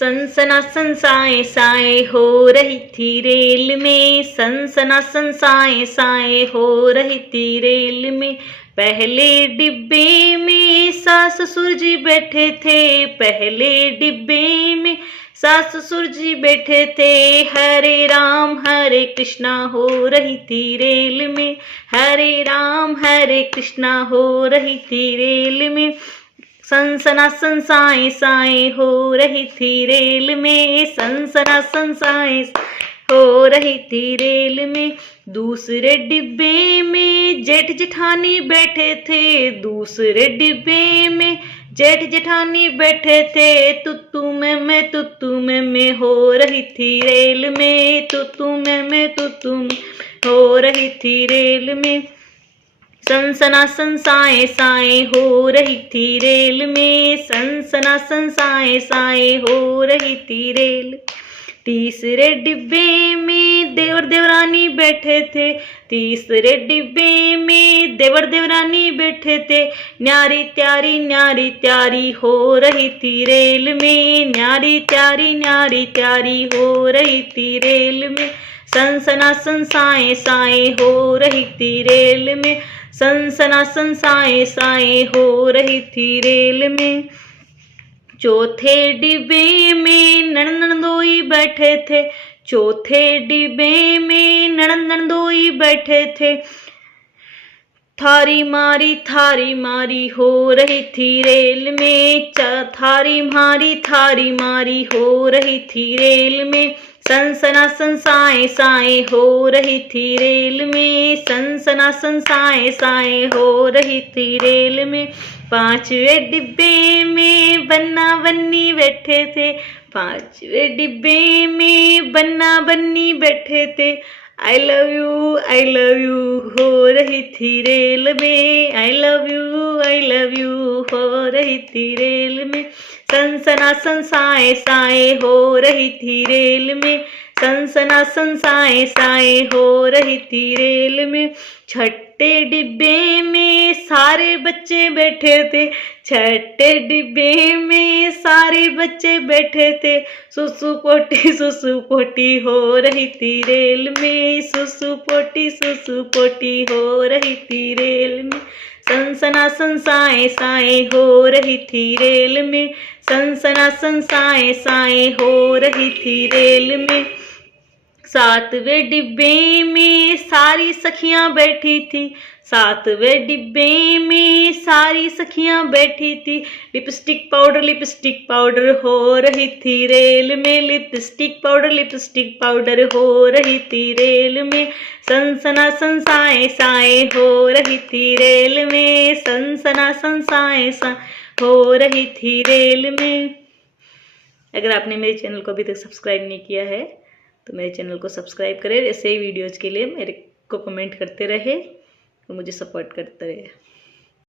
सनसनासन साए साए हो रही थी रेल में, सनसनासन साए साए हो रही थी रेल में। पहले डिब्बे में सास ससुर जी बैठे थे, पहले डिब्बे में सास ससुर जी बैठे थे। हरे राम हरे कृष्णा हो रही थी रेल में, हरे राम हरे कृष्णा हो रही थी रेल में। सनसनासन साए साए हो रही थी रेल में, सनसनासन साए हो रही थी रेल में। दूसरे डिब्बे में जेठ जेठानी बैठे थे, दूसरे डिब्बे में जेठ जेठानी बैठे थे। तुतु में तुतु में हो रही थी रेल में, तुतु में तुतु हो रही थी रेल में। सनसनासन साए साए हो रही थी रेल में, सनसनासन साए साए हो रही थी रेल। तीसरे डिब्बे में देवर देवरानी बैठे थे, तीसरे डिब्बे में देवर देवरानी बैठे थे। न्यारी त्यारी हो रही थी रेल में, न्यारी त्यारी हो रही थी रेल में। सनसनासन साए साए हो रही थी रेल में, सनसनासन साए साए हो रही थी रेल में। चौथे डिब्बे में ननद ननदोई बैठे थे, चौथे डिब्बे में ननद ननदोई बैठे थे। थारी मारी हो रही थी रेल में, थारी मारी हो रही थी रेल में। सनसनासन साए साए हो रही थी रेल में, सनसनासन साए साए हो रही थी रेल में। पांचवें डिब्बे में बन्ना बन्नी बैठे थे, पांचवें डिब्बे में बन्ना बन्नी बैठे थे। आई लव यू हो रही थी रेल में, आई लव यू हो रही थी रेल में। सनसनासन साए साए हो रही थी रेल में, सनसनासन साए साए हो रही थी रेल में। छठे डिब्बे में सारे बच्चे बैठे थे, छठे डिब्बे में सारे बच्चे बैठे थे। सुसु पोटी हो रही थी रेल में, सुसु पोटी हो रही थी रेल में। सनसनासन साए साए हो रही थी रेल में, सनसनासन साए साए हो रही थी रेल में। सातवें डिब्बे में सारी सखियां बैठी थी, सातवें डिब्बे में सारी सखियां बैठी थी। लिपस्टिक पाउडर हो रही थी रेल में, लिपस्टिक पाउडर हो रही थी रेल में। सनसनासन साए साए हो रही थी रेल में, सनसनासन साए साए हो रही थी रेल में। अगर आपने मेरे चैनल को अभी तक सब्सक्राइब नहीं किया है तो मेरे चैनल को सब्सक्राइब करें, ऐसे ही वीडियोज़ के लिए मेरे को कमेंट करते रहे और मुझे सपोर्ट करते रहे।